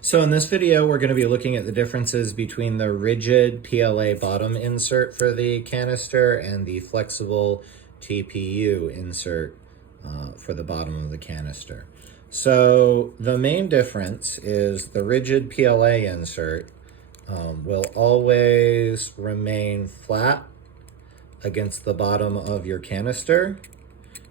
So in this video, we're going to be looking at the differences between the rigid PLA bottom insert for the canister and the flexible TPU insert for the bottom of the canister. So the main difference is the rigid PLA insert will always remain flat against the bottom of your canister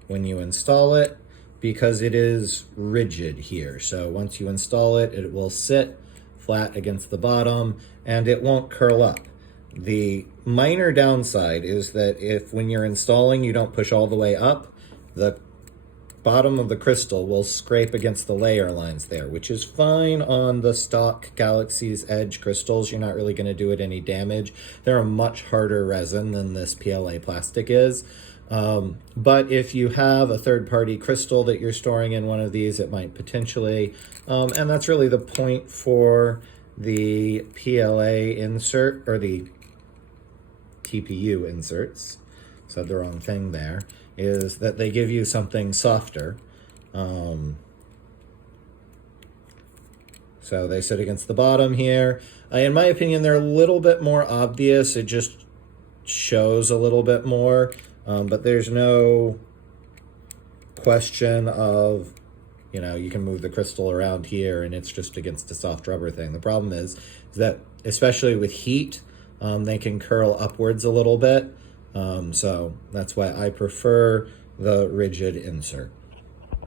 when you install it, because it is rigid here. So once you install it, it will sit flat against the bottom and it won't curl up. The minor downside is that if when you're installing you don't push all the way up, the bottom of the crystal will scrape against the layer lines there, which is fine on the stock Galaxy's Edge crystals. You're not really going to do it any damage. They're a much harder resin than this PLA plastic is. But if you have a third-party crystal that you're storing in one of these, it might potentially, and that's really the point for the PLA insert, or the TPU inserts, said the wrong thing there, is that they give you something softer. So they sit against the bottom here. In my opinion, they're a little bit more obvious. It just shows a little bit more. But there's no question of, you can move the crystal around here and it's just against a soft rubber thing. The problem is that, especially with heat, they can curl upwards a little bit. So that's why I prefer the rigid insert.